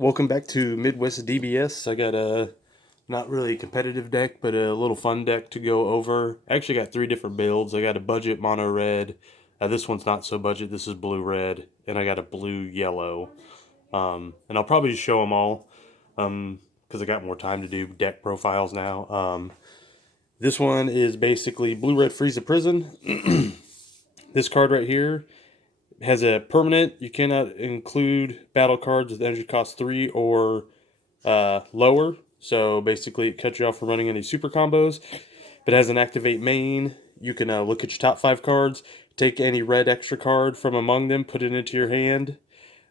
Welcome back to Midwest DBS. I got a not really competitive deck, but a little fun deck to go over. I actually got three different builds. I got a budget mono red. This one's not so budget. This is blue red, and I got a blue yellow. And I'll probably just show them all because I got more time to do deck profiles now. This one is basically blue red frieza prison. This card right here has a permanent. You cannot include battle cards with energy cost 3 or lower. So basically, it cuts you off from running any super combos. But as an activate main, you can look at your top 5 cards, take any red extra card from among them, put it into your hand,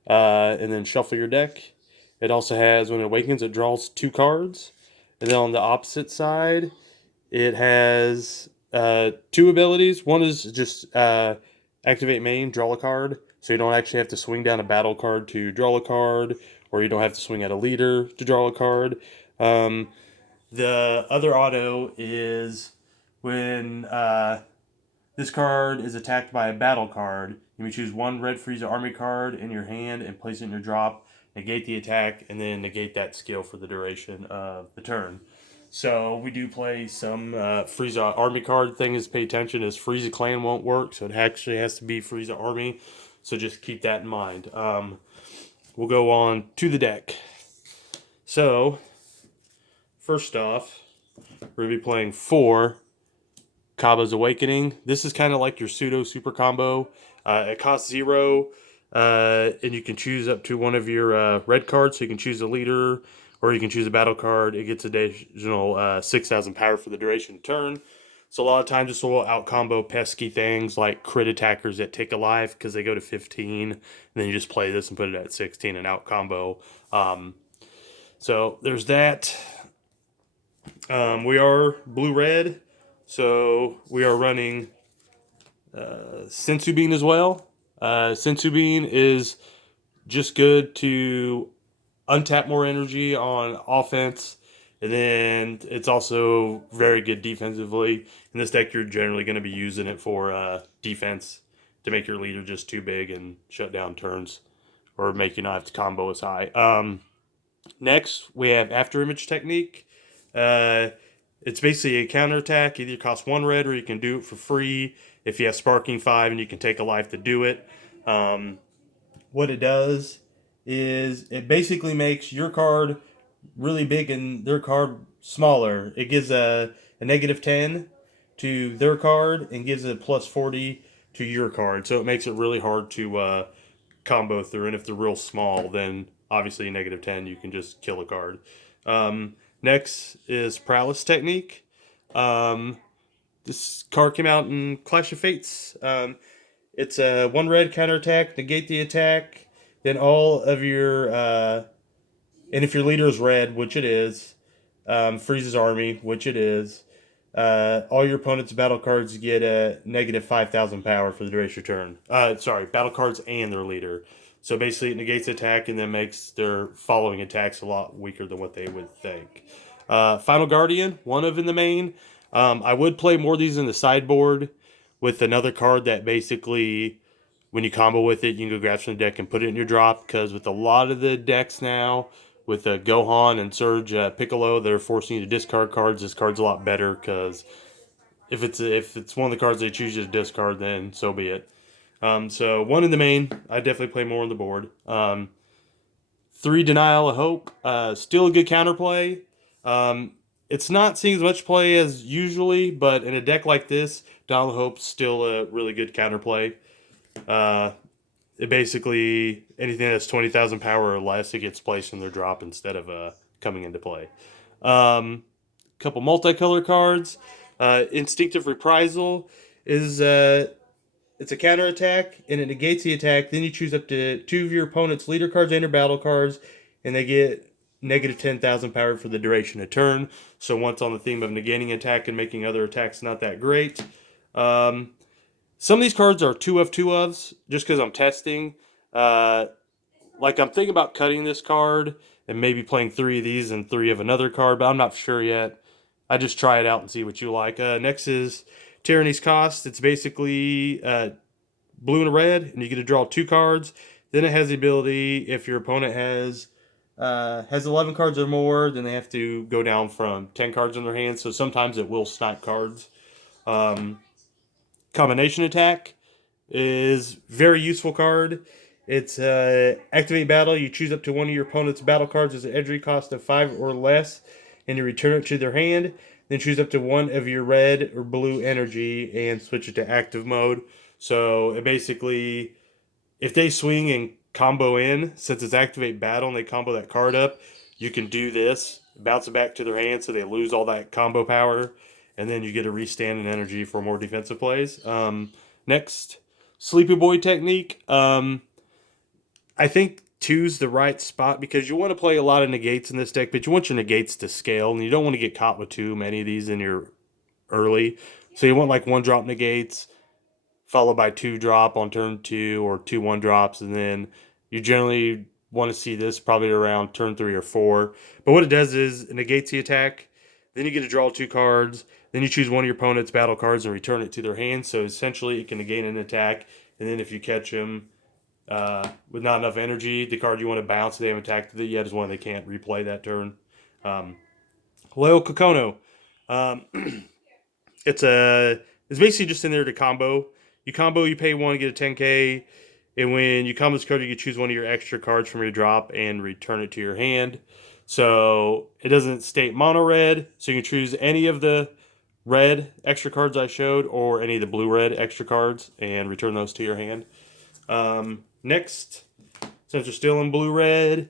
and then shuffle your deck. It also has, when it awakens, it draws 2 cards. And then on the opposite side, it has 2 abilities. One is just activate main, draw a card. So you don't actually have to swing down a battle card to draw a card, or you don't have to swing at a leader to draw a card. Um, the other auto is when this card is attacked by a battle card, you may choose one red Frieza army card in your hand and place it in your drop, negate the attack, and then negate that skill for the duration of the turn. So we do play some Frieza army card. Thing is, pay attention, is Frieza clan won't work, so it actually has to be Frieza army. So just keep that in mind. We'll go on to the deck. So first off, we're going to be playing 4 Kaba's Awakening. This is kind of like your pseudo super combo. It costs 0, and you can choose up to one of your red cards. So you can choose a leader, or you can choose a battle card. It gets additional 6,000 power for the duration of turn. So a lot of times this will out combo pesky things like crit attackers that take a life because they go to 15. And then you just play this and put it at 16 and out combo. So there's that. We are blue-red, so we are running Sensu Bean as well. Sensu Bean is just good to untap more energy on offense, and then it's also very good defensively. In this deck, you're generally going to be using it for defense to make your leader just too big and shut down turns, or make you not have to combo as high. Next, we have After Image Technique. It's basically a counterattack. Either costs 1 red, or you can do it for free if you have Sparking 5 and you can take a life to do it. What it does is it basically makes your card really big and their card smaller. It gives a negative 10 to their card and gives a plus 40 to your card. So it makes it really hard to combo through. And if they're real small, then obviously negative 10, you can just kill a card. Next is Paralysis Technique. This card came out in Clash of Fates. It's a 1 red counterattack, negate the attack, then all of your, and if your leader is red, which it is, Frieza's army, which it is, all your opponent's battle cards get a negative 5,000 power for the duration of turn. Battle cards and their leader. So basically, it negates attack and then makes their following attacks a lot weaker than what they would think. Final Guardian, one of in the main. I would play more of these in the sideboard with another card that basically, when you combo with it, you can go grab from the deck and put it in your drop. Because with a lot of the decks now, with Gohan and Surge Piccolo, they're forcing you to discard cards. This card's a lot better because if it's one of the cards they choose you to discard, then so be it. So 1 in the main, I definitely play more on the board. 3 Denial of Hope, still a good counterplay. It's not seeing as much play as usually, but in a deck like this, Denial of Hope's still a really good counterplay. It basically, anything that's 20,000 power or less, it gets placed in their drop instead of coming into play. Couple multicolor cards. Instinctive Reprisal is it's a counterattack, and it negates the attack. Then you choose up to 2 of your opponent's leader cards and your battle cards, and they get negative 10,000 power for the duration of turn. So once on the theme of negating attack and making other attacks not that great. Some of these cards are 2 of 2 ofs, just because I'm testing. Like, I'm thinking about cutting this card and maybe playing 3 of these and 3 of another card, but I'm not sure yet. I just try it out and see what you like. Next is Tyranny's Cost. It's basically blue and red, and you get to draw 2 cards. Then it has the ability, if your opponent has Has 11 cards or more, then they have to go down from 10 cards in their hand. So sometimes it will snipe cards. Um, Combination attack is very useful card. It's activate battle. You choose up to one of your opponent's battle cards as an entry cost of 5 or less, and you return it to their hand. Then choose up to one of your red or blue energy and switch it to active mode. So it basically, if they swing and combo in, since it's activate battle and they combo that card up, you can do this, bounce it back to their hand so they lose all that combo power, and then you get a restand in energy for more defensive plays. Next, Sleepy Boy technique. I think two's the right spot because you want to play a lot of negates in this deck, but you want your negates to scale, and you don't want to get caught with too many of these in your early. So you want like one drop negates, followed by 2 drop on turn 2 or 2 1 drops, and then you generally want to see this probably around turn 3 or 4. But what it does is it negates the attack, then you get to draw 2 cards, then you choose one of your opponent's battle cards and return it to their hand. So essentially, it can negate an attack, and then if you catch them with not enough energy, the card you want to bounce, they haven't attacked it yet, is one they can't replay that turn. Loyal Kokono. Um, it's basically just in there to combo. You combo, you pay 1, get a 10k, and when you combo this card, you can choose one of your extra cards from your drop and return it to your hand. So it doesn't state mono red, so you can choose any of the red extra cards I showed or any of the blue red extra cards and return those to your hand. Next, since we're still in blue red,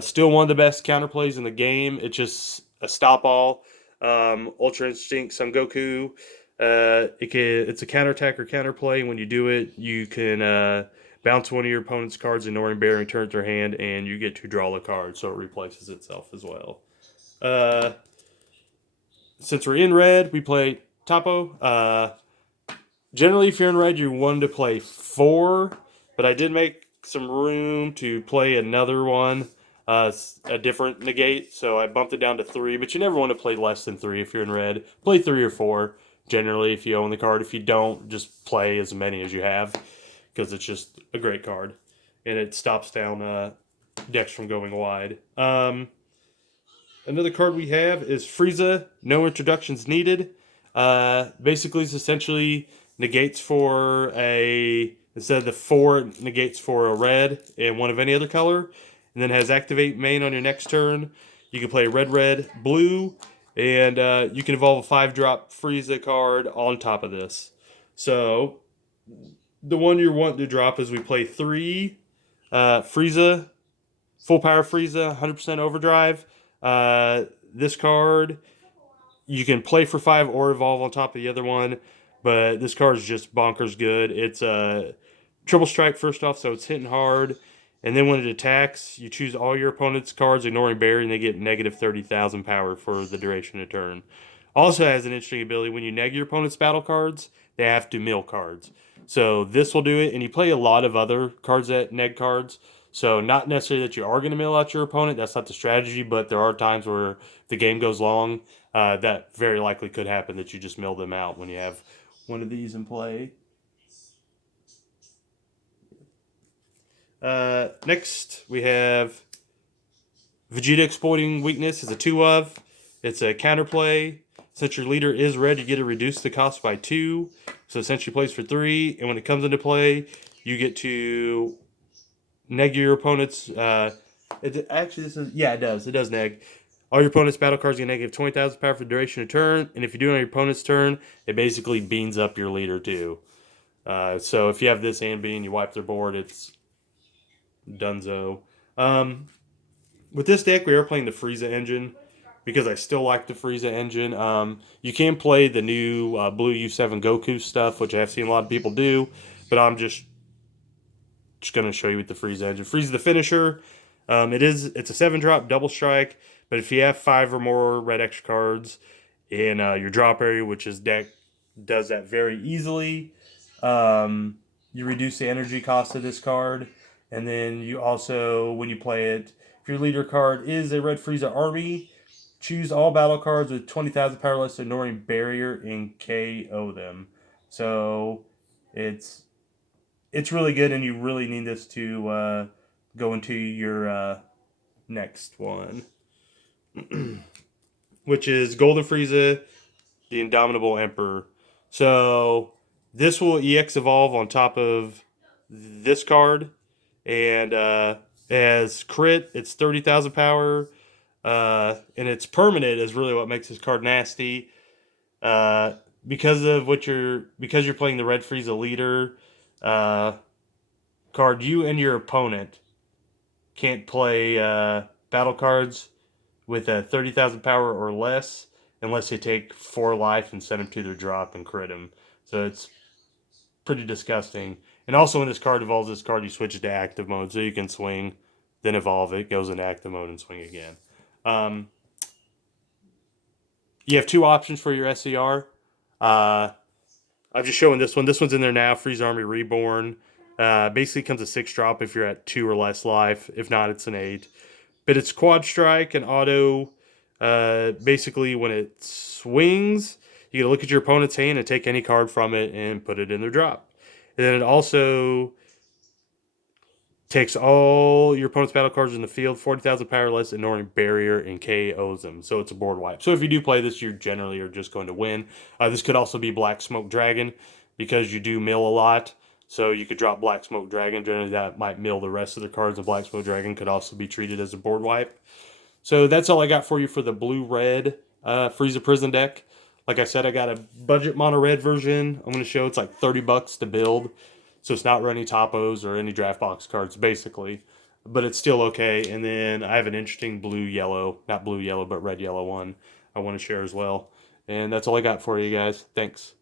still one of the best counterplays in the game. It's just a stop all. Ultra Instinct, Son Goku. It's a counterattack or counterplay. When you do it, you can bounce one of your opponent's cards, ignoring bear, and turn it to their hand, and you get to draw a card, so it replaces itself as well. Since we're in red, we play Topo. Generally, if you're in red, you want to play 4, but I did make some room to play another one, a different negate, so I bumped it down to 3, but you never want to play less than 3 if you're in red. Play 3 or 4, generally, if you own the card. If you don't, just play as many as you have, because it's just a great card, and it stops down decks from going wide. Another card we have is Frieza, no introductions needed. Basically, it's essentially negates for instead of the 4, it negates for a red and one of any other color, and then has activate main on your next turn. You can play red, red, blue, and you can evolve a 5-drop Frieza card on top of this. So the one you're wanting to drop is we play 3 Frieza, full power Frieza, 100% overdrive. This card you can play for 5 or evolve on top of the other one, but this card is just bonkers good. It's a triple strike first off, so it's hitting hard. And then when it attacks, you choose all your opponent's cards, ignoring Barry, and they get negative 30,000 power for the duration of turn. Also has an interesting ability. When you neg your opponent's battle cards, they have to mill cards. So this will do it, and you play a lot of other cards that neg cards. So not necessarily that you are going to mill out your opponent. That's not the strategy, but there are times where the game goes long. That very likely could happen that you just mill them out when you have one of these in play. Next, we have Vegeta exploiting weakness is a 2 of. It's a counterplay. Since your leader is red, you get to reduce the cost by 2. So essentially plays for 3. And when it comes into play, you get to neg your opponent's. It does. It does neg. All your opponent's battle cards get negative 20,000 power for the duration of turn. And if you do it on your opponent's turn, it basically beans up your leader too. So if you have this and bean, you wipe their board, it's dunzo. With this deck, we are playing the Frieza engine because I still like the Frieza engine. You can play the new Blue U7 Goku stuff, which I've seen a lot of people do, but I'm just going to show you with the Frieza engine. Frieza the finisher. It's a 7-drop double strike, but if you have 5 or more red extra cards in your drop area, which is deck does that very easily, you reduce the energy cost of this card. And then you also, when you play it, if your leader card is a red Frieza army, choose all battle cards with 20,000 power less, ignoring barrier, and KO them. So it's really good, and you really need this to go into your next one, which is Golden Frieza, the Indomitable Emperor. So this will EX evolve on top of this card, and as crit, it's 30,000 power, and it's permanent is really what makes this card nasty. Because of because you're playing the Red Frieza leader uh, card, you and your opponent can't play battle cards with a 30,000 power or less unless they take 4 life and send them to their drop and crit them. So it's pretty disgusting. And also when this card evolves, this card you switch it to active mode, so you can swing, then evolve it, goes into active mode and swing again. You have 2 options for your SCR. I'm just showing this one. This one's in there now. Frieza Army Reborn. Basically comes a 6 drop if you're at 2 or less life. If not, it's an 8. But it's quad strike and auto. Basically, when it swings, you gotta look at your opponent's hand and take any card from it and put it in their drop. And then it also takes all your opponent's battle cards in the field, 40,000 power less, ignoring barrier, and KOs them. So it's a board wipe. So if you do play this, you generally are just going to win. This could also be Black Smoke Dragon because you do mill a lot. So you could drop Black Smoke Dragon. Generally, that might mill the rest of the cards. And Black Smoke Dragon could also be treated as a board wipe. So that's all I got for you for the blue-red Frieza Prison deck. Like I said, I got a budget mono red version. I'm going to show it's like $30 to build. So it's not running topos or any draft box cards, basically. But it's still okay. And then I have an interesting blue-yellow, not blue-yellow, but red-yellow one I want to share as well. And that's all I got for you guys. Thanks.